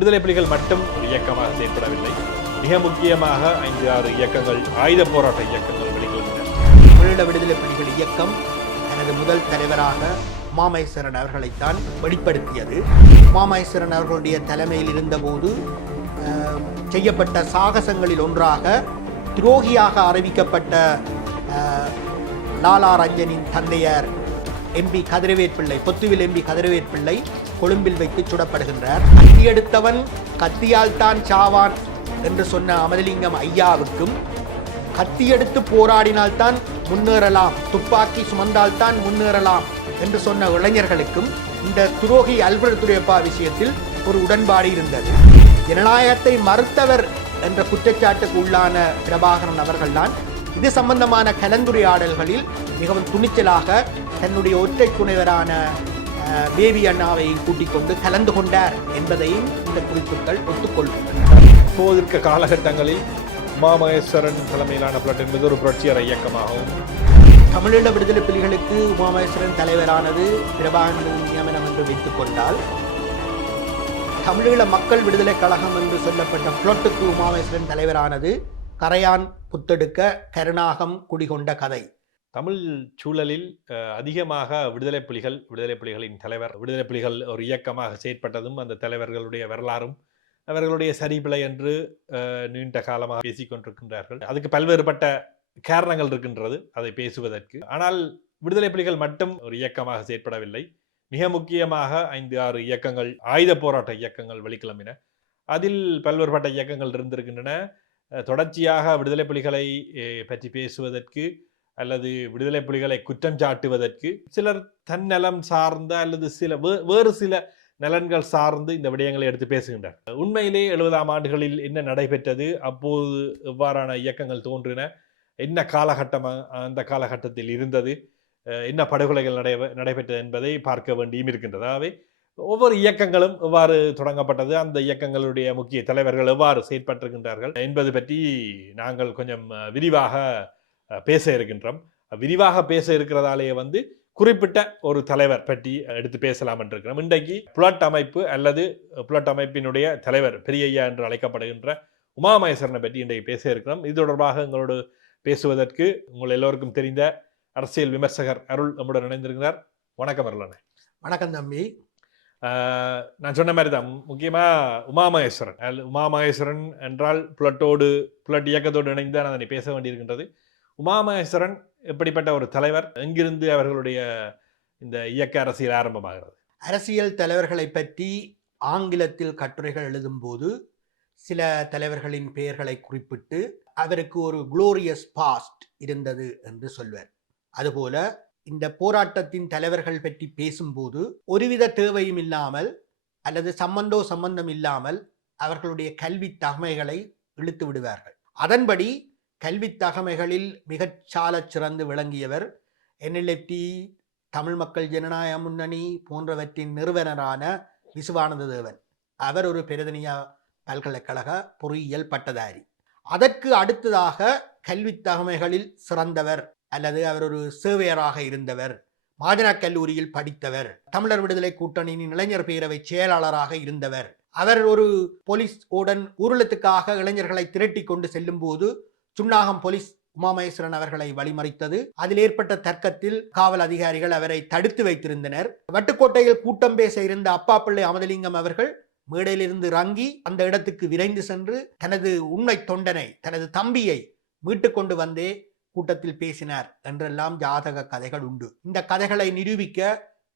விடுதலை புலிகள் மட்டும் ஒரு இயக்கமாக செயல்படவில்லை மிக முக்கியமாக ஐந்து ஆறு இயக்கங்கள் ஆயுத போராட்ட இயக்கங்கள் வெளிவந்தன தமிழீழ விடுதலை புலிகள் இயக்கம் தனது முதல் தலைவராக மாமேஸ்வரன் அவர்களைத்தான் வெளிப்படுத்தியது. மாமேஸ்வரன் அவர்களுடைய தலைமையில் இருந்தபோது செய்யப்பட்ட சாகசங்களில் ஒன்றாக துரோகியாக அறிவிக்கப்பட்ட லாலா ரஞ்சனின் தந்தையார் எம்பி கதிரவேற்பிள்ளை பொத்துவில் எம்பி கதிரவேற்பிள்ளை கொழும்பில் வைத்து சுடப்படுகின்றார். கத்தி எடுத்தவன் கத்தியால் தான் சாவான் என்று சொன்ன அமதலிங்கம் ஐயாவுக்கும் கத்தி எடுத்து போராடினால்தான் முன்னேறலாம் துப்பாக்கி சுமந்தால்தான் முன்னேறலாம் என்று சொன்ன இளைஞர்களுக்கும் இந்த துரோகி அல்பர் துரையப்பா விஷயத்தில் ஒரு உடன்பாடு இருந்தது. ஜனநாயகத்தை மறுத்தவர் என்ற குற்றச்சாட்டுக்கு உள்ளான பிரபாகரன் அவர்கள்தான் இது சம்பந்தமான கலந்துரையாடல்களில் மிகவும் துணிச்சலாக தன்னுடைய ஒற்றை துணைவரான பேபி அண்ணாவை கூட்டிக் கொண்டு கலந்து கொண்டார் என்பதையும் இந்த குறிப்புகள் ஒத்துக்கொள்கின்றன. இப்போது இருக்க காலகட்டங்களில் உமாமகேஸ்வரன் தலைமையிலான புரட் என்பது ஒரு புரட்சிகர இயக்கமாகவும் தமிழீழ விடுதலை புலிகளுக்கு உமாமேஸ்வரன் தலைவரானது பிரபாகரன் நியமனம் என்று வைத்துக் கொண்டால் தமிழீழ மக்கள் விடுதலை கழகம் என்று சொல்லப்பட்ட புலட்டுக்கு உமாமேஸ்வரன் தலைவரானது கரையான் புத்தெடுக்க கருணாகம் குடிகொண்ட கதை. தமிழ் சூழலில் அதிகமாக விடுதலை புலிகள் விடுதலை புலிகளின் தலைவர் விடுதலை புலிகள் ஒரு இயக்கமாக செயற்பட்டதும் அந்த தலைவர்களுடைய வரலாறும் அவர்களுடைய சரிபிழை என்று நீண்ட காலமாக பேசிக்கொண்டிருக்கின்றார்கள் அதுக்கு பல்வேறுபட்ட காரணங்கள் இருக்கின்றது அதை பேசுவதற்கு. ஆனால் விடுதலை புலிகள் மட்டும் ஒரு இயக்கமாக செயற்படவில்லை. மிக முக்கியமாக ஐந்து ஆறு இயக்கங்கள் ஆயுத போராட்ட இயக்கங்கள் வெளிக்கிளம்பின. அதில் பல்வேறுபட்ட இயக்கங்கள் இருந்திருக்கின்றன. தொடர்ச்சியாக விடுதலை புலிகளை பற்றி பேசுவதற்கு அல்லது விடுதலை புலிகளை குற்றம் சாட்டுவதற்கு சிலர் தன்னலம் சார்ந்த அல்லது சில வே- வேறு சில நலன்கள் சார்ந்து இந்த விடயங்களை எடுத்து பேசுகின்றனர். உண்மையிலே எழுபதாம் ஆண்டுகளில் என்ன நடைபெற்றது அப்போது எவ்வாறான இயக்கங்கள் தோன்றின என்ன காலகட்டம் அந்த காலகட்டத்தில் இருந்தது என்ன படுகொலைகள் நடை நடைபெற்றது என்பதை பார்க்க வேண்டியும் இருக்கின்றது. ஆகவே ஒவ்வொரு இயக்கங்களும் எவ்வாறு தொடங்கப்பட்டது அந்த இயக்கங்களுடைய முக்கிய தலைவர்கள் எவ்வாறு செயற்பட்டிருக்கின்றார்கள் என்பது பற்றி நாங்கள் கொஞ்சம் விரிவாக பேச இருக்கின்றோம். விரிவாக பேச இருக்கிறதாலேயே வந்து குறிப்பிட்ட ஒரு தலைவர் பற்றி எடுத்து பேசலாம் இருக்கிறோம் இன்றைக்கு புலட் அமைப்பு அல்லது புலட் அமைப்பினுடைய தலைவர் பெரியய்யா என்று அழைக்கப்படுகின்ற உமாமகேஸ்வரனை பற்றி இன்றைக்கு பேச இருக்கிறோம். இது தொடர்பாக எங்களோடு பேசுவதற்கு உங்கள் எல்லோருக்கும் தெரிந்த அரசியல் விமர்சகர் அருள் நம்முடன் இணைந்திருக்கிறார். வணக்கம் அருளண்ணே வணக்கம் தம்பி. நான் சொன்ன மாதிரி தான் முக்கியமாக உமாமகேஸ்வரன். உமாமகேஸ்வரன் என்றால் புலட்டோடு புலட் இயக்கத்தோடு இணைந்து தான் அதனை பேச வேண்டியிருக்கின்றது. உமாமகேஸ்வரன் எப்படிப்பட்ட ஒரு தலைவர்? எங்கிருந்து அவர்களுடைய இந்த இயக்க அரசியல் ஆரம்பமாகிறது? அரசியல் தலைவர்களை பற்றி ஆங்கிலத்தில் கட்டுரைகள் எழுதும்போது சில தலைவர்களின் பெயர்களை குறிப்பிட்டு அவருக்கு ஒரு குளோரியஸ் பாஸ்ட் இருந்தது என்று சொல்வர். அதுபோல இந்த போராட்டத்தின் தலைவர்கள் பற்றி பேசும்போது ஒருவித தேவையும் இல்லாமல் அல்லது சம்பந்தோ சம்பந்தம் இல்லாமல் அவர்களுடைய கல்வி தகமைகளை இழுத்து விடுவார்கள். அதன்படி கல்வி தகமைகளில் மிகச் சாலச் சிறந்து விளங்கியவர் என்எல்எஃப்டி தமிழ் மக்கள் ஜனநாயக முன்னணி போன்றவற்றின் நிறுவனரான விசுவானந்த தேவன். அவர் ஒரு பிரதனியா பல்கலைக்கழக பொறியியல் பட்டதாரி. அதற்கு அடுத்ததாக கல்வி தகமைகளில் சிறந்தவர் அல்லது அவர் ஒரு சேவையராக இருந்தவர் மாஜனா கல்லூரியில் படித்தவர் தமிழர் விடுதலை கூட்டணியின் இளைஞர் பேரவை செயலாளராக இருந்தவர். அவர் ஒரு போலீஸ் உடன் ஊர்வலத்துக்காக இளைஞர்களை திரட்டி கொண்டு செல்லும் போது சுண்ணாகம் போலீஸ் உமாமகேஸ்வரன் அவர்களை வழிமறித்தது. அதில் ஏற்பட்ட தர்க்கத்தில் காவல் அதிகாரிகள் அவரை தடுத்து வைத்திருந்தனர். வட்டுக்கோட்டையில் கூட்டம் பேச இருந்த அப்பா பிள்ளை அமதலிங்கம் அவர்கள் மேடையிலிருந்து இறங்கி அந்த இடத்துக்கு விரைந்து சென்று தனது உண்மை தொண்டனை தனது தம்பியை மீட்டு கொண்டு வந்தே கூட்டத்தில் பேசினார் என்றெல்லாம் ஜாதக கதைகள் உண்டு. இந்த கதைகளை நிரூபிக்க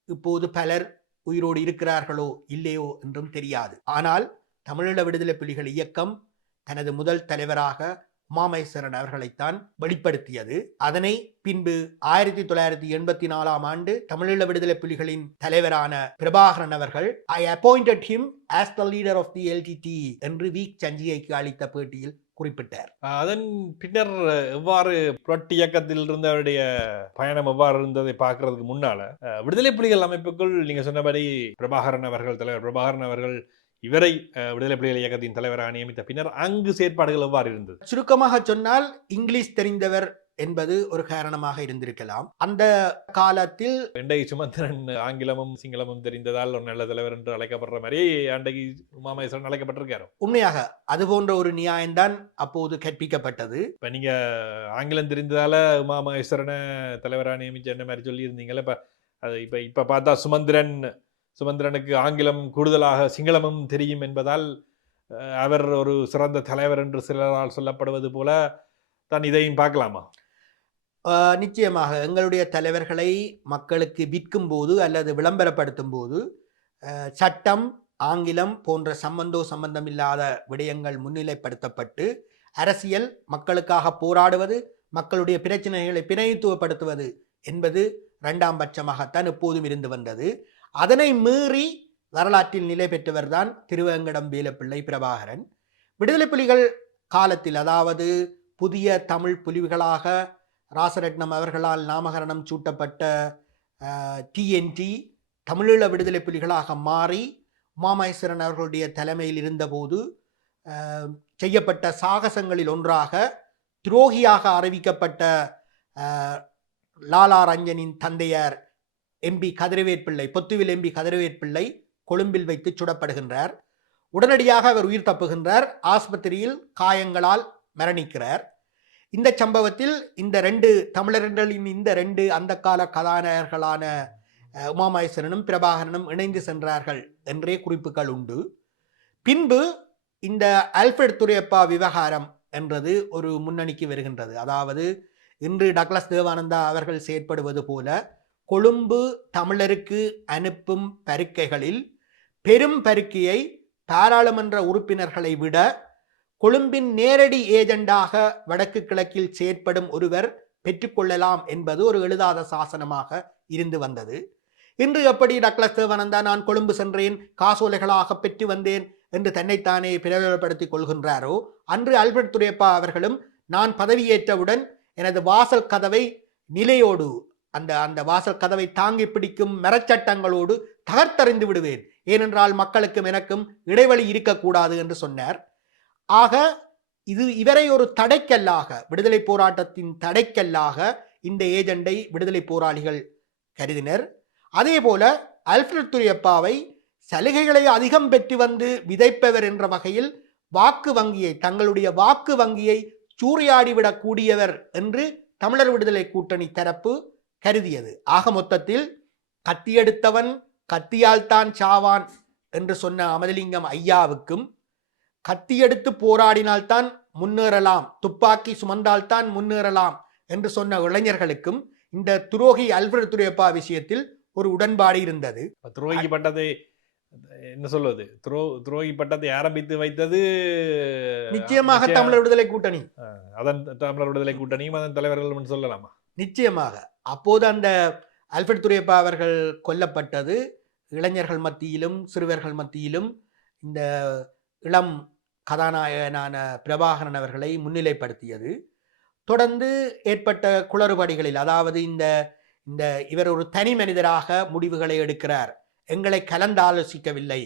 இப்போது பலர் உயிரோடு இருக்கிறார்களோ இல்லையோ என்றும் தெரியாது. ஆனால் தமிழீழ விடுதலை புலிகள் இயக்கம் தனது முதல் தலைவராக மாமேஸ்வரன் அவர்களைத்தான் வெளிப்படுத்தியது. அதனை பின்பு ஆயிரத்தி தொள்ளாயிரத்தி எண்பத்தி நாலாம் ஆண்டு தமிழீழ விடுதலை புலிகளின் தலைவரான பிரபாகரன் அவர்கள் I appointed him as the leader of the LTTE என்று வீக் சஞ்சிகைக்கு அளித்த பேட்டியில் குறிப்பிட்டார். அதன் பின்னர் எவ்வாறு புரட் இயக்கத்தில் இருந்த அவருடைய பயணம் எவ்வாறு இருந்ததை பார்க்கறதுக்கு முன்னால விடுதலை புலிகள் அமைப்புக்குள் நீங்க சொன்னபடி பிரபாகரன் அவர்கள் தலைவர் பிரபாகரன் அவர்கள் இவரை விடுதலை புலிகள் இயக்கத்தின் தலைவராக நியமித்த பின்னர் அங்கு செயற்பாடுகள் எவ்வாறு இருந்தது? சுருக்கமாக சொன்னால் இங்கிலீஷ் தெரிந்தவர் என்பது ஒரு காரணமாக இருந்திருக்கலாம். அந்த காலத்தில் இன்றைக்கு சுமந்திரன் ஆங்கிலமும் சிங்களமும் தெரிந்ததால் ஒரு நல்ல தலைவர் என்று அழைக்கப்படுற மாதிரி அன்றைக்கு உமாமேஸ்வரன் அழைக்கப்பட்டிருக்காரு. உண்மையாக அது போன்ற ஒரு நியாயம்தான் அப்போது கற்பிக்கப்பட்டது. இப்ப நீங்க ஆங்கிலம் தெரிந்ததால உமாமகேஸ்வரனை தலைவரா நியமிச்ச என்ன மாதிரி சொல்லி இருந்தீங்கல்ல இப்ப அது இப்ப இப்ப பார்த்தா சுமந்திரன் சுமந்திரனுக்கு ஆங்கிலம் கூடுதலாக சிங்களமும் தெரியும் என்பதால் அவர் ஒரு சிறந்த தலைவர் என்று சிலரால் சொல்லப்படுவது போல தான் இதையும் பார்க்கலாமா? நிச்சயமாக. எங்களுடைய தலைவர்களை மக்களுக்கு விற்கும் போது அல்லது விளம்பரப்படுத்தும் போது சட்டம் ஆங்கிலம் போன்ற சம்பந்தோ இல்லாத விடயங்கள் முன்னிலைப்படுத்தப்பட்டு அரசியல் மக்களுக்காக போராடுவது மக்களுடைய பிரச்சனைகளை பிணைத்துவப்படுத்துவது என்பது இரண்டாம் பட்சமாகத்தான் எப்போதும் இருந்து வந்தது. அதனை மீறி வரலாற்றில் நிலை பெற்றவர்தான் திருவேங்கடம் வீலப்பிள்ளை பிரபாகரன். விடுதலை புலிகள் காலத்தில் அதாவது புதிய தமிழ் புலிகளாக ராசரட்னம் அவர்களால் நாமகரணம் சூட்டப்பட்ட டிஎன்டி தமிழீழ விடுதலை புலிகளாக மாறி உமாமகேஸ்வரன் அவர்களுடைய தலைமையில் இருந்தபோது செய்யப்பட்ட சாகசங்களில் ஒன்றாக துரோகியாக அறிவிக்கப்பட்ட லாலா ரஞ்சனின் தந்தையார் எம்பி கதிரவேற்பிள்ளை பொத்துவில் எம்பி கதிரவேற்பிள்ளை கொழும்பில் வைத்து சுடப்படுகின்றார். உடனடியாக அவர் உயிர் தப்புகின்றார். ஆஸ்பத்திரியில் காயங்களால் மரணிக்கிறார். இந்த சம்பவத்தில் இந்த ரெண்டு தமிழர்களின் இந்த ரெண்டு அந்த கால கதாநாயகர்களான உமாமகேஸ்வரனும் பிரபாகரனும் இணைந்து சென்றார்கள் என்றே குறிப்புகள் உண்டு. பின்பு இந்த ஆல்ஃபிரட் துரையப்பா விவகாரம் என்றது ஒரு முன்னணிக்கு வருகின்றது. அதாவது இன்று டக்ளஸ் தேவானந்தா அவர்கள் செயற்படுவது போல கொழும்பு தமிழருக்கு அனுப்பும் பருக்கைகளில் பெரும் பருக்கையை பாராளுமன்ற உறுப்பினர்களை விட கொழும்பின் நேரடி ஏஜெண்டாக வடக்கு கிழக்கில் செயற்படும் ஒருவர் பெற்றுக்கொள்ளலாம் என்பது ஒரு எழுதாத சாசனமாக இருந்து வந்தது. இன்று எப்படி டக்ளஸ் தேவனந்தா நான் கொழும்பு சென்றேன் காசோலைகளாக பெற்று வந்தேன் என்று தன்னைத்தானே பிரபலப்படுத்திக் கொள்கின்றாரோ? அன்று ஆல்பர்ட் துரையப்பா அவர்களும் நான் பதவியேற்றவுடன் எனது வாசல் கதவை நிலையோடு அந்த அந்த வாசல் கதவை தாங்கி பிடிக்கும் மெரச்சட்டங்களோடு தகர்த்தறிந்து விடுவேன். ஏனென்றால் மக்களுக்கும் எனக்கும் இடைவெளி இருக்கக்கூடாது என்று சொன்னார். ஆக இது இவரை ஒரு தடைக்கல்லாக விடுதலை போராட்டத்தின் தடைக்கல்லாக இந்த ஏஜெண்டை விடுதலை போராளிகள் கருதினர். அதே போல அல்ஃபிரட் துரியப்பாவை சலுகைகளை அதிகம் பெற்று வந்து விதைப்பவர் என்ற வகையில் வாக்கு வங்கியை தங்களுடைய வாக்கு வங்கியை சூறையாடிவிடக் கூடியவர் என்று தமிழர் விடுதலை கூட்டணி தரப்பு கருதியது. ஆக மொத்தத்தில் கத்தியெடுத்தவன் கத்தியால் தான் சாவான் என்று சொன்ன அமதலிங்கம் ஐயாவுக்கும் கத்தியெடுத்து போராடினால்தான் முன்னேறலாம் துப்பாக்கி சுமந்தால்தான் முன்னேறலாம் என்று சொன்ன இளைஞர்களுக்கும் இந்த துரோகி அல்ஃபிரட் துரையப்பா விஷயத்தில் ஒரு உடன்பாடு இருந்தது. துரோகி பட்டத்தை என்ன சொல்வது? துரோ துரோகி பட்டத்தை ஆரம்பித்து வைத்தது நிச்சயமாக நிச்சயம், தமிழர் விடுதலை கூட்டணி. அதன் தமிழர் விடுதலை கூட்டணியும் அதன் தலைவர்கள் சொல்லலாமா? நிச்சயமாக. அப்போது அந்த அல்ஃபிரட் துரையப்பா அவர்கள் கொல்லப்பட்டது. இளைஞர்கள் மத்தியிலும் சிறுவர்கள் மத்தியிலும் இந்த இளம் கதாநாயகனான பிரபாகரன் அவர்களை முன்னிலைப்படுத்தியது. தொடர்ந்து ஏற்பட்ட குளறுபடிகளில் அதாவது இந்த இந்த இவர் ஒரு தனி மனிதராக முடிவுகளை எடுக்கிறார். எங்களை கலந்தாலோசிக்கவில்லை.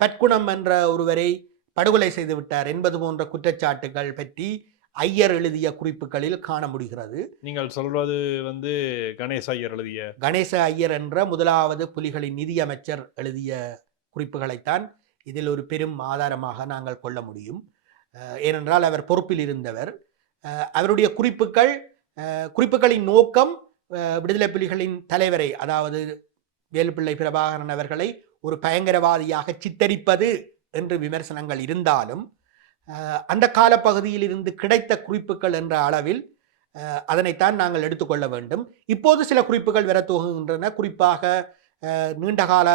பட்குணம் என்ற ஒருவரை படுகொலை செய்து விட்டார் என்பது போன்ற குற்றச்சாட்டுகள் பற்றி ஐயர் எழுதிய குறிப்புகளில் காண முடிகிறது. நீங்கள் சொல்வது வந்து கணேஷ் ஐயர் எழுதிய. கணேச ஐயர் என்ற முதலாவது புலிகளின் நிதியமைச்சர் எழுதிய குறிப்புகளைத்தான் இதில் ஒரு பெரும் ஆதாரமாக நாங்கள் கொள்ள முடியும். ஏனென்றால் அவர் பொறுப்பில் இருந்தவர். அவருடைய குறிப்புகள் குறிப்புகளின் நோக்கம் விடுதலை புலிகளின் தலைவரை அதாவது வேலுப்பிள்ளை பிரபாகரன் அவர்களை ஒரு பயங்கரவாதியாக சித்தரிப்பது என்று விமர்சனங்கள் இருந்தாலும் அந்த அந்த காலப்பகுதியில் இருந்து கிடைத்த குறிப்புகள் என்ற அளவில் அதனைத்தான் நாங்கள் எடுத்துக்கொள்ள வேண்டும். இப்போது சில குறிப்புகள் வர துவங்குகின்றன. குறிப்பாக நீண்டகால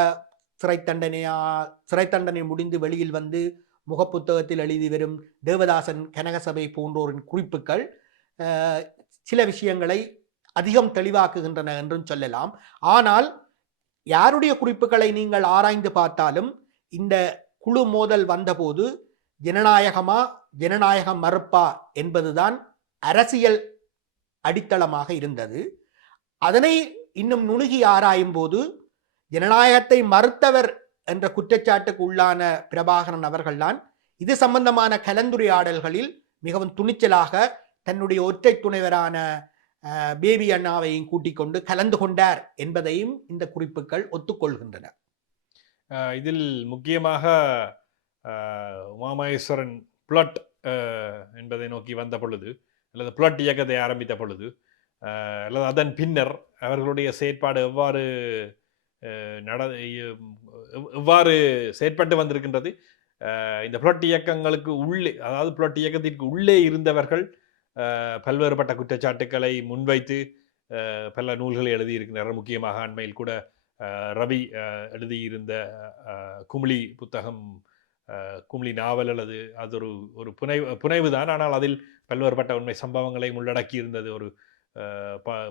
சிறை தண்டனையா சிறை தண்டனை முடிந்து வெளியில் வந்து முகப்புத்தகத்தில் எழுதி வரும் தேவதாசன் கனகசபை போன்றோரின் குறிப்புகள் சில விஷயங்களை அதிகம் தெளிவாக்குகின்றன என்றும் சொல்லலாம். ஆனால் யாருடைய குறிப்புகளை நீங்கள் ஆராய்ந்து பார்த்தாலும் இந்த குழு மோதல் வந்தபோது ஜனநாயகமா ஜனநாயகம் மறுப்பா என்பதுதான் அரசியல் அடித்தளமாக இருந்தது. அதனை இன்னும் நுணுகி ஆராயும் போது ஜனநாயகத்தை மறுத்தவர் என்ற குற்றச்சாட்டுக்கு உள்ளான பிரபாகரன் அவர்கள்தான் இது சம்பந்தமான கலந்துரையாடல்களில் மிகவும் துணிச்சலாக தன்னுடைய ஒற்றை துணைவரான பேபி அண்ணாவையும் கூட்டிக் கொண்டு கலந்து கொண்டார் என்பதையும் இந்த குறிப்புகள் ஒத்துக்கொள்கின்றன. இதில் முக்கியமாக உமாமகேஸ்வரன் புளட் என்பதை நோக்கி வந்த பொழுது அல்லது புளட் இயக்கத்தை ஆரம்பித்த பொழுது அல்லது அதன் பின்னர் அவர்களுடைய செயற்பாடு எவ்வாறு நட எவ்வாறு செயற்பட்டு வந்திருக்கின்றது? இந்த புளட் இயக்கங்களுக்கு உள்ளே அதாவது புளட் இயக்கத்திற்கு உள்ளே இருந்தவர்கள் பல்வேறுபட்ட குற்றச்சாட்டுக்களை முன்வைத்து பல நூல்களை எழுதியிருக்கின்றனர் முக்கியமாக அண்மையில் கூட ரவி எழுதியிருந்த குமிழி புத்தகம் கும்ளி நாவல் அல்லது அது ஒரு ஒரு புனைவு புனைவு தான். ஆனால் அதில் பல்வேறுபட்ட உண்மை சம்பவங்களையும் உள்ளடக்கி இருந்தது ஒரு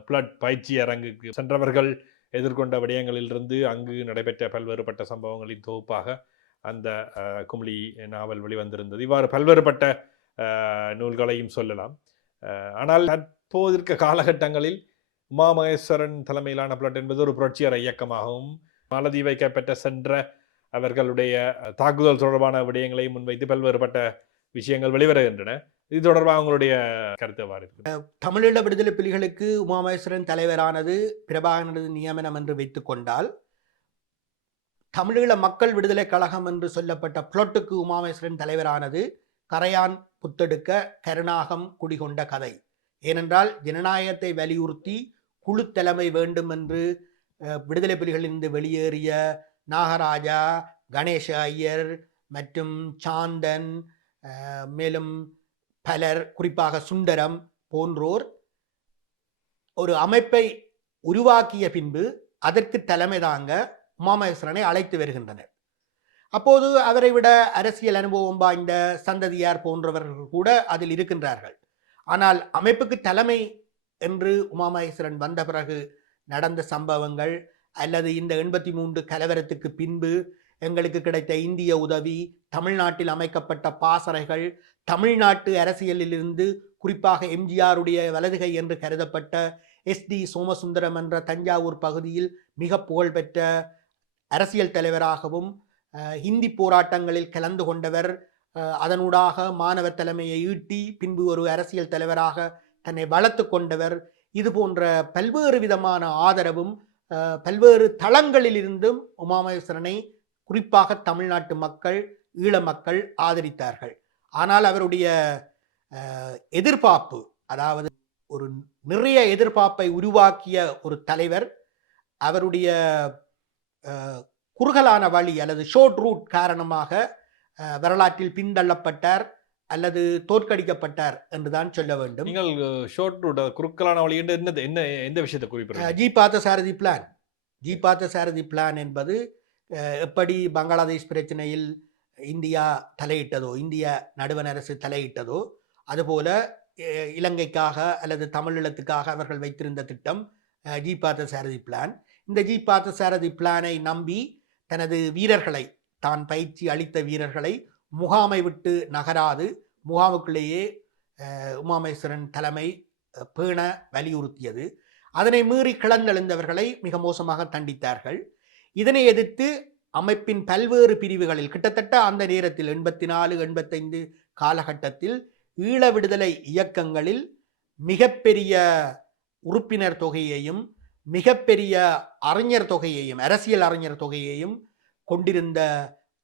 பிளட் பயிற்சி அரங்குக்கு சென்றவர்கள் எதிர்கொண்ட விடயங்களிலிருந்து அங்கு நடைபெற்ற பல்வேறுபட்ட சம்பவங்களின் தொகுப்பாக அந்த கும்ளி நாவல் வெளிவந்திருந்தது. இவ்வாறு பல்வேறுபட்ட நூல்களையும் சொல்லலாம். ஆனால் தற்போது இருக்க காலகட்டங்களில் உமா மகேஸ்வரன் தலைமையிலான பிளட் என்பது ஒரு புரட்சியர இயக்கமாகவும் மாலதீவை கைப்பற்ற சென்ற அவர்களுடைய தாக்குதல் தொடர்பான விடயங்களை முன்வைத்து பல்வேறுபட்ட விஷயங்கள் வெளிவருகின்றன. இது தொடர்பாக அவங்களுடைய கருத்துவாறு தமிழீழ விடுதலை புலிகளுக்கு உமாமேஸ்வரன் தலைவரானது பிரபாகரனது நியமனம் என்று வைத்துக் கொண்டால் தமிழீழ மக்கள் விடுதலை கழகம் என்று சொல்லப்பட்ட புளொட்டுக்கு உமாமேஸ்வரன் தலைவரானது கரையான் புத்தெடுக்க கருணாகம் குடிகொண்ட கதை. ஏனென்றால் ஜனநாயகத்தை வலியுறுத்தி குழு தலைமை வேண்டும் என்று விடுதலை புலிகளிலிருந்து வெளியேறிய நாகராஜா கணேஷ ஐயர் மற்றும் சாந்தன் மேலும் பலர் குறிப்பாக சுந்தரம் போன்றோர் ஒரு அமைப்பை உருவாக்கிய பின்பு அதற்கு தலைமை தாங்க உமாமகேஸ்வரனை அழைத்து வருகின்றனர். அப்போது அவரை விட அரசியல் அனுபவம் வாய்ந்த சந்ததியார் போன்றவர்கள் கூட அதில் இருக்கின்றார்கள். ஆனால் அமைப்புக்கு தலைமை என்று உமாமகேஸ்வரன் வந்த பிறகு நடந்த சம்பவங்கள் அல்லது இந்த எண்பத்தி மூன்று கலவரத்துக்கு பின்பு எங்களுக்கு கிடைத்த இந்திய உதவி தமிழ்நாட்டில் அமைக்கப்பட்ட பாசறைகள் தமிழ்நாட்டு அரசியலிலிருந்து குறிப்பாக எம்ஜிஆருடைய வலதுகை என்று கருதப்பட்ட எஸ்டி சோமசுந்தரம் என்ற தஞ்சாவூர் பகுதியில் மிக புகழ்பெற்ற அரசியல் தலைவராகவும் ஹிந்தி போராட்டங்களில் கலந்து கொண்டவர் அதனூடாக மாணவர் தலைமையை ஈட்டி பின்பு ஒரு அரசியல் தலைவராக தன்னை வளர்த்து கொண்டவர். இது போன்ற பல்வேறு விதமான ஆதரவும் பல்வேறு தளங்களிலிருந்தும் உமாமகேஸ்வரனை குறிப்பாக தமிழ்நாட்டு மக்கள் ஈழ மக்கள் ஆதரித்தார்கள். ஆனால் அவருடைய எதிர்பார்ப்பு அதாவது ஒரு நிறைய எதிர்பார்ப்பை உருவாக்கிய ஒரு தலைவர் அவருடைய குறுகலான வழி அல்லது ஷோர்ட் ரூட் காரணமாக வரலாற்றில் பின்தள்ளப்பட்டார். அல்லது தோற்கடிக்கப்பட்டார் என்றுதான் சொல்ல வேண்டும். நீங்கள் ஷோர்ட் ரூட் குறுக்கலான வழி என்னது என்ன எந்த விஷயத்தை குறிப்பிடுறீங்க G Parthasarathy plan G Parthasarathy plan என்பது எப்படி பங்களாதேஷ் பிரச்சனையில் இந்தியா தலையிட்டதோ இந்திய நடுவண் அரசு தலையிட்டதோ அதுபோல இலங்கைக்காக அல்லது தமிழீழத்துக்காக அவர்கள் வைத்திருந்த திட்டம் ஜி பார்த்தசாரதி பிளான் இந்த ஜி பார்த்தசாரதி பிளானை நம்பி தனது வீரர்களை தான் பயிற்சி அளித்த வீரர்களை முகாமை விட்டு நகராது முகாமுக்குள்ளேயே உமாமேஸ்வரன் தலைமை பேண வலியுறுத்தியது. அதனை மீறி கிளந்தெழுந்தவர்களை மிக மோசமாக தண்டித்தார்கள். இதனை எதிர்த்து அமைப்பின் பல்வேறு பிரிவுகளில் கிட்டத்தட்ட அந்த நேரத்தில் எண்பத்தி நாலு எண்பத்தைந்து காலகட்டத்தில் ஈழ விடுதலை இயக்கங்களில் மிகப்பெரிய உறுப்பினர் தொகையையும் மிகப்பெரிய அறிஞர் தொகையையும் அரசியல் அறிஞர் தொகையையும் கொண்டிருந்த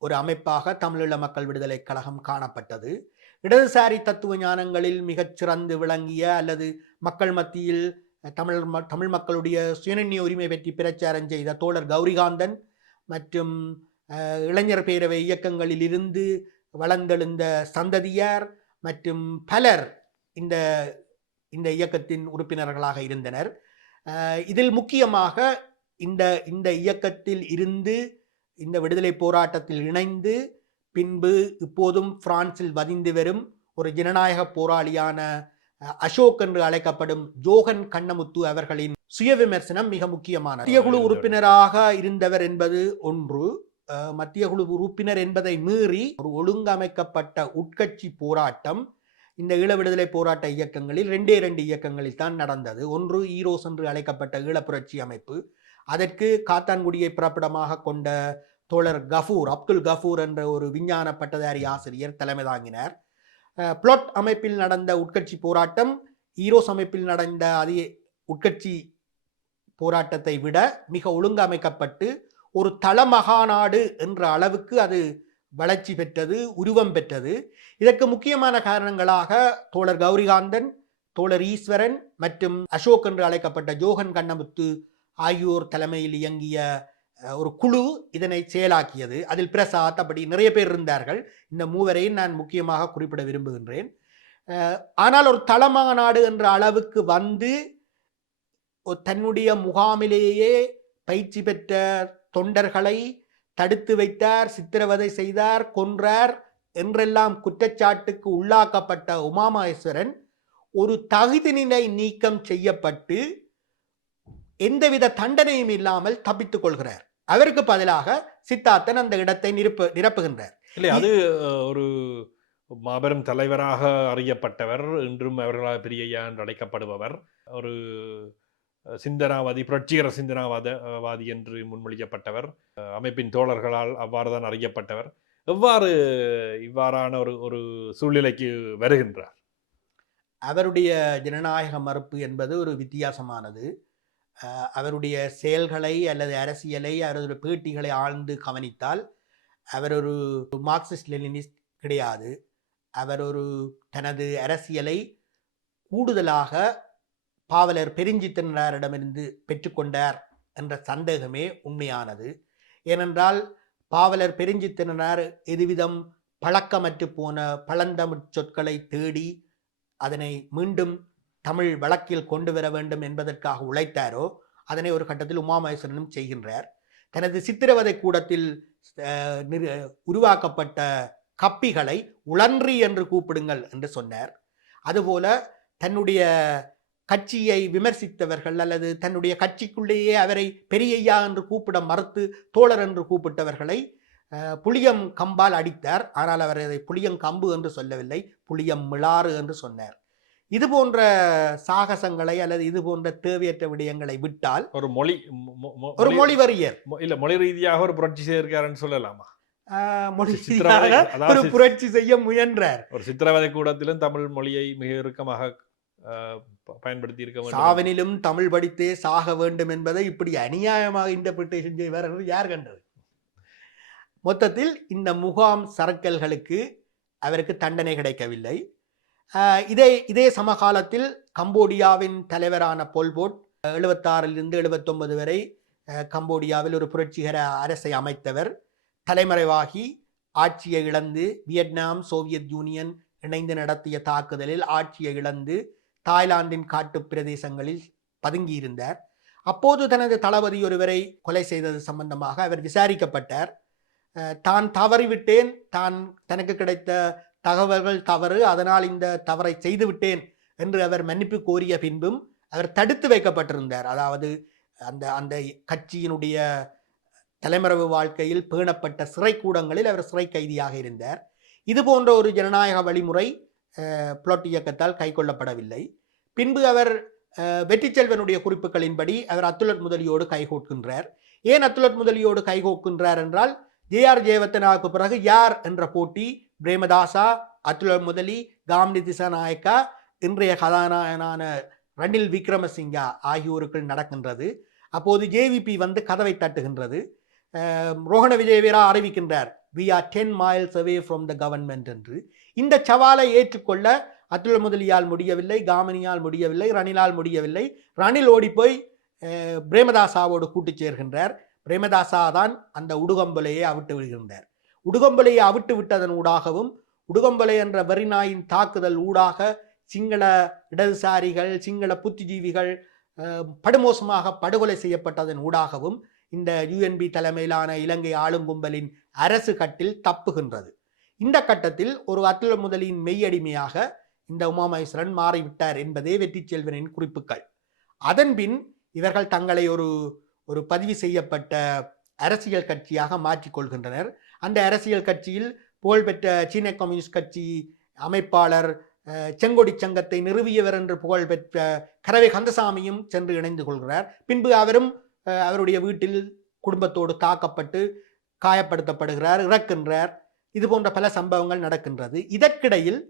ஒரு அமைப்பாக தமிழீழ மக்கள் விடுதலை கழகம் காணப்பட்டது. இடதுசாரி தத்துவ ஞானங்களில் மிகச் சிறந்து விளங்கிய அல்லது மக்கள் மத்தியில் தமிழ் ம- தமிழ் மக்களுடைய சுயநிர்ணய உரிமை பற்றி பிரச்சாரம் செய்த தோழர் கௌரிகாந்தன் மற்றும் இளைஞர் பேரவை இயக்கங்களில் இருந்து வளர்ந்தெழுந்த சந்ததியார் மற்றும் பலர் இந்த இந்த இயக்கத்தின் உறுப்பினர்களாக இருந்தனர். இதில் முக்கியமாக இந்த இந்த இயக்கத்தில் இருந்து இந்த விடுதலை போராட்டத்தில் இணைந்து பின்பு இப்போதும் பிரான்சில் வதிந்து வரும் ஒரு ஜனநாயக போராளியான அசோக் என்று அழைக்கப்படும் ஜோகன் கண்ணமுத்து அவர்களின் சுய விமர்சனம் மிக முக்கியமானது. மத்திய குழு உறுப்பினராக இருந்தவர் என்பது ஒன்று. மத்திய குழு உறுப்பினர் என்பதை மீறி ஒரு ஒழுங்கமைக்கப்பட்ட உட்கட்சி போராட்டம். இந்த ஈழ விடுதலை போராட்ட இயக்கங்களில் ரெண்டே ரெண்டு இயக்கங்களில் தான் நடந்தது. ஒன்று ஈரோஸ் என்று அழைக்கப்பட்ட ஈழப்புரட்சி அமைப்பு. அதற்கு காத்தான்குடியை பிறப்பிடமாக கொண்ட தோழர் கஃபூர் அப்துல் கஃபூர் என்ற ஒரு விஞ்ஞான பட்டதாரி ஆசிரியர் தலைமை தாங்கினார். பிளாட் அமைப்பில் நடந்த உட்கட்சி போராட்டம் ஈரோஸ் அமைப்பில் நடந்த அதே உட்கட்சி போராட்டத்தை விட மிக ஒழுங்கமைக்கப்பட்டு ஒரு தளமகாநாடு என்ற அளவுக்கு அது வளர்ச்சி பெற்றது உருவம் பெற்றது. இதற்கு முக்கியமான காரணங்களாக தோழர் கௌரிகாந்தன் தோழர் ஈஸ்வரன் மற்றும் அசோக் என்று அழைக்கப்பட்ட ஜோகன் கண்ணமுத்து ஆகியோர் தலைமையில் இயங்கிய ஒரு குழு இதனை செயலாக்கியது. அதில் பிரசாத் அப்படி நிறைய பேர் இருந்தார்கள். இந்த மூவரையும் நான் முக்கியமாக குறிப்பிட விரும்புகின்றேன். ஆனால் ஒரு தளமாநாடு என்ற அளவுக்கு வந்து தன்னுடைய முகாமிலேயே பயிற்சி பெற்ற தொண்டர்களை தடுத்து வைத்தார் சித்திரவதை செய்தார் கொன்றார் என்றெல்லாம் குற்றச்சாட்டுக்கு உள்ளாக்கப்பட்ட உமாமகேஸ்வரன் ஒரு தகுதி நிலை நீக்கம் செய்யப்பட்டு எந்தவித தண்டனையும் இல்லாமல் தப்பித்துக் கொள்கிறார். அவருக்கு பதிலாக சித்தார்த்தன் அந்த இடத்தை நிரப்பு நிரப்புகின்றார். இல்லை அது ஒரு மாபெரும் தலைவராக அறியப்பட்டவர் இன்றும் அவர்களால் பெரியய்யா என்று அழைக்கப்படுபவர். ஒரு சிந்தனாவாதி புரட்சிகர சிந்தனாவாத அஹ், வாதி என்று முன்மொழியப்பட்டவர். அமைப்பின் தோழர்களால் அவ்வாறு தான் அறியப்பட்டவர். எவ்வாறு இவ்வாறான ஒரு ஒரு சூழ்நிலைக்கு வருகின்றார்? அவருடைய ஜனநாயக மறுப்பு என்பது ஒரு வித்தியாசமானது. அவருடைய செயல்களை அல்லது அரசியலை அவருடைய பேட்டிகளை ஆழ்ந்து கவனித்தால் அவர் ஒரு மார்க்சிஸ்ட் லெனினிஸ்ட் கிடையாது. அவர் ஒரு தனது அரசியலை கூடுதலாக பாவலர் பெருஞ்சித்தனாரிடமிருந்து பெற்றுக்கொண்டார் என்ற சந்தேகமே உண்மையானது. ஏனென்றால் பாவலர் பெருஞ்சித்தனார் எதுவிதம் பழக்கமற்று போன பழந்தமிழ் சொற்களை தேடி அதனை மீண்டும் தமிழ் வழக்கில் கொண்டு வர வேண்டும் என்பதற்காக உழைத்தாரோ அதனை ஒரு கட்டத்தில் உமாமகேஸ்வரனும் செய்கின்றார். தனது சித்திரவதை கூடத்தில் உருவாக்கப்பட்ட கப்பிகளை உளன்றி என்று கூப்பிடுங்கள் என்று சொன்னார். அதுபோல தன்னுடைய கட்சியை விமர்சித்தவர்கள் அல்லது தன்னுடைய கட்சிக்குள்ளேயே அவரை பெரியய்யா என்று கூப்பிட மறுத்து தோழர் என்று கூப்பிட்டவர்களை புளியம் கம்பால் அடித்தார். ஆனால் அவர் அதை புளியம் கம்பு என்று சொல்லவில்லை புளியம் மிளாறு என்று சொன்னார். இது போன்ற சாகசங்களை அல்லது இது போன்ற தேவையற்ற விடயங்களை விட்டால் ஒரு மொழி ஒரு மொழி- மொழிவரியர். இல்ல மொழி ரீதியாக ஒரு புரட்சி செய்திருக்காருன்னு சொல்லலாமா? மொழி ஒரு புரட்சி செய்ய முயன்றார். ஒரு சித்திரவதை கூடத்திலும் தமிழ் மொழியை மிக இறுக்கமாக பயன்படுத்தி இருக்க சாவனிலும் தமிழ் படித்தே சாக வேண்டும் என்பதை இப்படி அநியாயமாக இன்டர்பிரிட்டேஷன் செய்வார் என்று யார் கண்டது? மொத்தத்தில் இந்த முகாம் சரக்கல்களுக்கு அவருக்கு தண்டனை கிடைக்கவில்லை. இதே இதே சமகாலத்தில் கம்போடியாவின் தலைவரான பொல்போட் எழுபத்தாறிலிருந்து எழுபத்தொன்பது வரை கம்போடியாவில் ஒரு புரட்சிகர அரசை அமைத்தவர். தலைமறைவாகி ஆட்சியை இழந்து வியட்நாம் சோவியத் யூனியன் இணைந்து நடத்திய தாக்குதலில் ஆட்சியை இழந்து தாய்லாந்தின் காட்டுப் பிரதேசங்களில் பதுங்கியிருந்தார். அப்போது தனது தளபதி ஒருவரை கொலை செய்தது சம்பந்தமாக அவர் விசாரிக்கப்பட்டார். தான் தவறிவிட்டேன். தான் தனக்கு கிடைத்த தகவல்கள் தவறு அதனால் இந்த தவறை செய்துவிட்டேன் என்று அவர் மன்னிப்பு கோரிய பின்பும் அவர் தடுத்து வைக்கப்பட்டிருந்தார். அதாவது அந்த அந்த கட்சியினுடைய தலைமறைவு வாழ்க்கையில் பேணப்பட்ட சிறை கூடங்களில் அவர் சிறை கைதியாக இருந்தார். இது போன்ற ஒரு ஜனநாயக வழிமுறை புளொட் இயக்கத்தால் கைக்கொள்ளப்படவில்லை. பின்பு அவர் வெற்றிச்செல்வனுடைய குறிப்புகளின்படி அவர் அத்துலட் முதலியோடு கைகோட்கின்றார் ஏன் அத்துலட் முதலியோடு கைகோக்கின்றார் என்றால் ஜே ஆர் ஜெயவர்த்தனாவுக்கு பிறகு யார் என்ற போட்டி பிரேமதாசா அத்துலட் முதலி காமினி திசாநாயக்கா இன்றைய கதாநாயகனான ரணில் விக்ரமசிங்கா ஆகியோருக்குள் நடக்கின்றது. அப்போது ஜேவிபி வந்து கதவை தட்டுகின்றது. அஹ், ரோஹண விஜயவீரா அறிவிக்கின்றார் we are ten miles away from the government என்று. இந்த சவாலை ஏற்றுக்கொள்ள அத்துல் முதலியால் முடியவில்லை காமினியால் முடியவில்லை ரணிலால் முடியவில்லை. ரணில் ஓடிப்போய் பிரேமதாசாவோடு கூட்டுச் சேர்கின்றார். பிரேமதாசா தான் அந்த உடுகம்பலையை அவிட்டு விடுகின்றார் உடுகம்பலையை அவிட்டு விட்டதன் ஊடாகவும் உடுகம்பலை என்ற வெறிநாயின் தாக்குதல் ஊடாக சிங்கள இடதுசாரிகள் சிங்கள புத்திஜீவிகள் படுமோசமாக படுகொலை செய்யப்பட்டதன் ஊடாகவும் இந்த யுஎன்பி தலைமையிலான இலங்கை ஆளும் கும்பலின் அரசு கட்டில் தப்புகின்றது. இந்த கட்டத்தில் ஒரு அத்துல முதலின் மெய்யடிமையாக இந்த உமாமகேஸ்வரன் மாறிவிட்டார் என்பதே வெற்றி செல்வனின் குறிப்புகள் அதன்பின் இவர்கள் தங்களை ஒரு ஒரு பதிவு செய்யப்பட்ட அரசியல் கட்சியாக மாற்றிக்கொள்கின்றனர் அந்த அரசியல் கட்சியில் புகழ்பெற்ற சீன கம்யூனிஸ்ட் கட்சி அமைப்பாளர் செங்கொடி சங்கத்தை நிறுவியவர் என்று புகழ்பெற்ற கரவை கந்தசாமியும் சென்று இணைந்து கொள்கிறார். பின்பு அவரும் அவருடைய வீட்டில் குடும்பத்தோடு தாக்கப்பட்டு காயப்படுத்தப்படுகிறார் இறக்கின்றார். இது போன்ற பல சம்பவங்கள் நடக்கின்றது. இதற்கிடையில்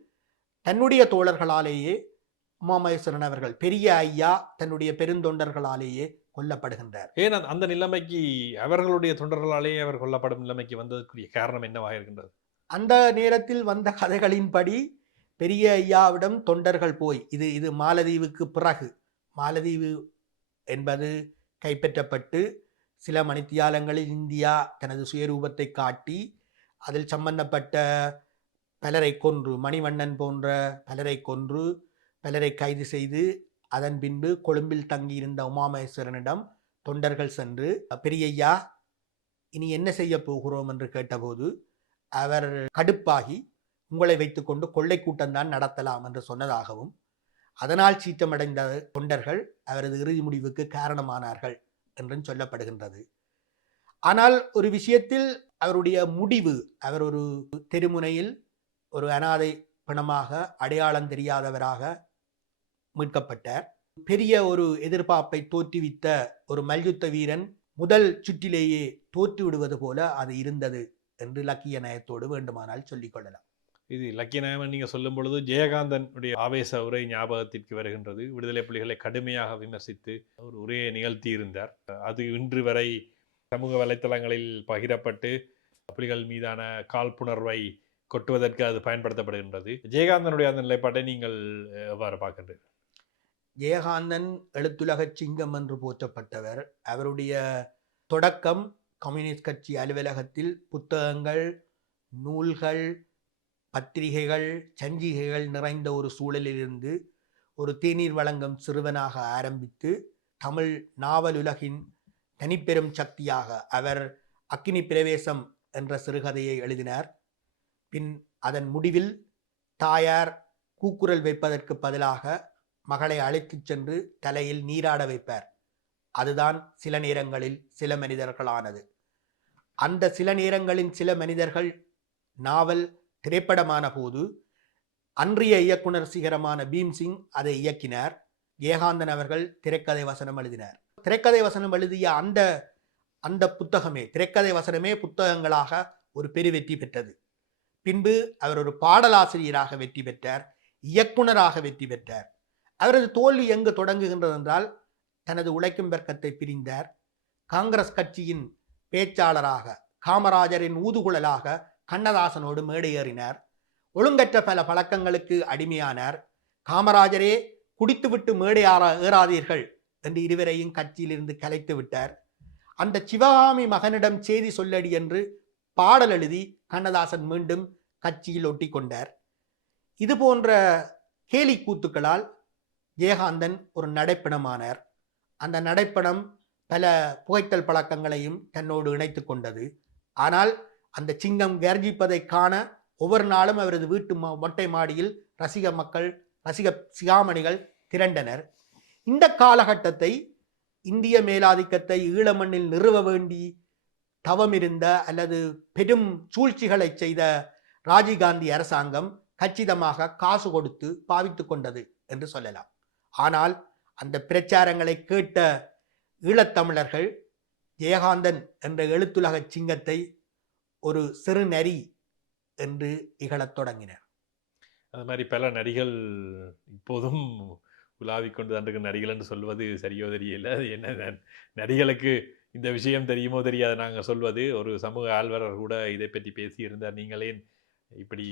தன்னுடைய தோழர்களாலேயே உமாமகேஸ்வரன் அவர்கள் பெரிய ஐயா தன்னுடைய பெருந்தொண்டர்களாலேயே கொல்லப்படுகின்றார். ஏன் அந்த- நிலைமைக்கு அவர்களுடைய தொண்டர்களாலேயே அவர் கொல்லப்படும் நிலைமைக்கு வந்ததற்குரிய காரணம் என்னவாக இருக்கின்றது? அந்த நேரத்தில் வந்த கதைகளின்படி பெரிய ஐயாவிடம் தொண்டர்கள் போய் இது இது மாலதீவுக்கு பிறகு மாலதீவு என்பது கைப்பற்றப்பட்டு சில மணித்தியாலங்களில் இந்தியா தனது சுயரூபத்தை காட்டி அதில் சம்பந்தப்பட்ட பலரை கொன்று மணிவண்ணன் போன்ற பலரை கொன்று பலரை கைது செய்து அதன் பின்பு கொழும்பில் தங்கியிருந்த உமாமகேஸ்வரனிடம் தொண்டர்கள் சென்று பெரியய்யா இனி என்ன செய்ய போகிறோம்? என்று கேட்டபோது அவர் கடுப்பாகி உங்களை வைத்துக்கொண்டு கொள்ளை கூட்டம்தான் நடத்தலாம் என்று சொன்னதாகவும் அதனால் சீற்றமடைந்த தொண்டர்கள் அவரது இறுதி முடிவுக்கு காரணமானார்கள் என்றும் சொல்லப்படுகின்றது. ஆனால் ஒரு விஷயத்தில் அவருடைய முடிவு அவர் ஒரு தெருமுனையில் ஒரு அனாதை பிணமாக அடையாளம் தெரியாதவராக மீட்கப்பட்டார். பெரிய ஒரு எதிர்பார்ப்பை தோற்றுவித்த ஒரு மல்யுத்த வீரன் முதல் சுற்றிலேயே தோற்று விடுவது போல அது இருந்தது என்று லக்கிய நயத்தோடு வேண்டுமானால் சொல்லிக்கொள்ளலாம் இது லக்கிய நயமன் நீங்க சொல்லும் பொழுது ஜெயகாந்தனுடைய ஆவேச உரை ஞாபகத்திற்கு வருகின்றது. விடுதலை புலிகளை கடுமையாக விமர்சித்து ஒரு உரையை நிகழ்த்தி இருந்தார் அது இன்று வரை சமூக வலைத்தளங்களில் பகிரப்பட்டு புலிகள் மீதான காழ்ப்புணர்வை கொட்டுவதற்கு அது பயன்படுத்தப்படுகின்றது. ஜெயகாந்தனுடைய அந்த நிலைப்பாட்டை நீங்கள் எவ்வாறு பார்க்கின்றீர்கள்? ஜெயகாந்தன் எழுத்துலக சிங்கம் என்று போற்றப்பட்டவர். அவருடைய தொடக்கம் கம்யூனிஸ்ட் கட்சி அலுவலகத்தில் புத்தகங்கள் நூல்கள் பத்திரிகைகள் சஞ்சிகைகள் நிறைந்த ஒரு சூழலிலிருந்து ஒரு தேநீர் வழங்கும் சிறுவனாக ஆரம்பித்து தமிழ் நாவலுலகின் தனிப்பெரும் சக்தியாக அவர் அக்கினி பிரவேசம் என்ற சிறுகதையை எழுதினார். பின் அதன் முடிவில் தாயார் கூக்குரல் வைப்பதற்கு பதிலாக மகளை அழைத்துச் சென்று தலையில் நீராட வைப்பார். அதுதான் சில நேரங்களில் சில மனிதர்களானது. அந்த சில நேரங்களின் சில மனிதர்கள் நாவல் திரைப்படமான போது அன்றைய இயக்குனர் சிகரமான பீம்சிங் அதை இயக்கினார். ஏகாந்தன் அவர்கள் திரைக்கதை வசனம் எழுதினார். திரைக்கதை வசனம் எழுதிய அந்த அந்த புத்தகமே திரைக்கதை வசனமே புத்தகங்களாக ஒரு பெருவெற்றி பெற்றது. பின்பு அவர் ஒரு பாடலாசிரியராக வெற்றி பெற்றார் இயக்குனராக வெற்றி பெற்றார். அவரது தோல்வி எங்கு தொடங்குகின்றது என்றால் தனது உழைக்கும் வர்க்கத்தை பிரிந்தார். காங்கிரஸ் கட்சியின் பேச்சாளராக காமராஜரின் ஊதுகுழலாக கண்ணதாசனோடு மேடையேறினார். ஒழுங்கற்ற பல பழக்கங்களுக்கு அடிமையானார். காமராஜரே குடித்துவிட்டு மேடையாரா ஏறாதீர்கள் என்று இருவரையும் கட்சியிலிருந்து கலைத்து விட்டார். அந்த சிவகாமி மகனிடம் செய்தி சொல்லடி என்று பாடல் எழுதி கண்ணதாசன் மீண்டும் கட்சியில் ஒட்டி கொண்டார் இது போன்ற கேலி கூத்துக்களால் ஜெயகாந்தன் ஒரு நடைப்பணமானார். அந்த நடைப்பணம் பல புகைத்தல் பழக்கங்களையும் தன்னோடு இணைத்து கொண்டது. ஆனால் அந்த சிங்கம் கர்ஜிப்பதை காண ஒவ்வொரு நாளும் அவரது வீட்டு மொ- மொட்டை மாடியில் ரசிக மக்கள் ரசிக சிகாமணிகள் திரண்டனர். இந்த காலகட்டத்தை இந்திய மேலாதிக்கத்தை ஈழமண்ணில் நிறுவ வேண்டி தவமிருந்த அல்லது பெரும் சூழ்ச்சிகளை செய்த ராஜீவ்காந்தி அரசாங்கம் கச்சிதமாக காசு கொடுத்து பாவித்துக் கொண்டது என்று சொல்லலாம். ஆனால் அந்த பிரச்சாரங்களை கேட்ட ஈழத்தமிழர்கள் ஜெயகாந்தன் என்ற எழுத்துலக சிங்கத்தை ஒரு சிறு நரி என்று இகழத் தொடங்கினர். அது மாதிரி பல நரிகள் இப்போதும் உலாவிக் கொண்டு தான் இருக்கிற நடிகள் என்று சொல்வது சரியோ தெரியல. அது என்ன ந- நடிகளுக்கு இந்த விஷயம் தெரியுமோ தெரியாது நாங்கள் சொல்வது ஒரு சமூக ஆழ்வரர் கூட இதை பற்றி பேசியிருந்தார். நீங்களே இப்படி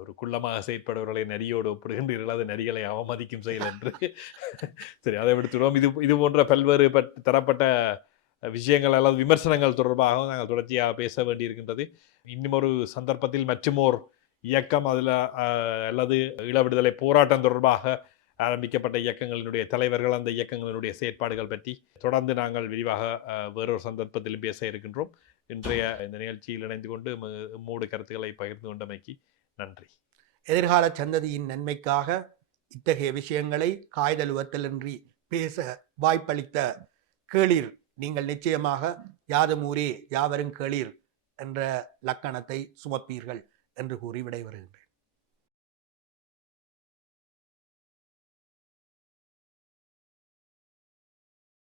ஒரு குள்ளமாக செயற்படுவர்களை நரியோடு ஒப்பிடுகின்றீர்கள் அது நரிகளை அவமதிக்கும் செயல் என்று. சரி அதை விடுத்துடுவோம். இது இது போன்ற பல்வேறு பட் தரப்பட்ட விஷயங்கள் அல்லது விமர்சனங்கள் தொடர்பாக நாங்கள் தொடர்ச்சியாக பேச வேண்டியிருக்கின்றது. இன்னும் ஒரு சந்தர்ப்பத்தில் மற்றுமோர் இயக்கம் அதில் அல்லது ஈழ விடுதலை போராட்டம் தொடர்பாக ஆரம்பிக்கப்பட்ட இயக்கங்களினுடைய தலைவர்கள் அந்த இயக்கங்களினுடைய செயற்பாடுகள் பற்றி தொடர்ந்து நாங்கள் விரிவாக வேறொரு சந்தர்ப்பத்திலும் பேச இருக்கின்றோம். இன்றைய இந்த நிகழ்ச்சியில் இணைந்து கொண்டு மூடு கருத்துக்களை பகிர்ந்து கொண்டமைக்கு நன்றி. எதிர்கால சந்ததியின் நன்மைக்காக இத்தகைய விஷயங்களை காய்தலுவத்தலின்றி பேச வாய்ப்பளித்த கேளீர் நீங்கள் நிச்சயமாக யாதும் ஊரே யாவரும் கேளீர் என்ற லக்கணத்தை சுமப்பீர்கள் என்று கூறி விடைபெறுகின்றேன்.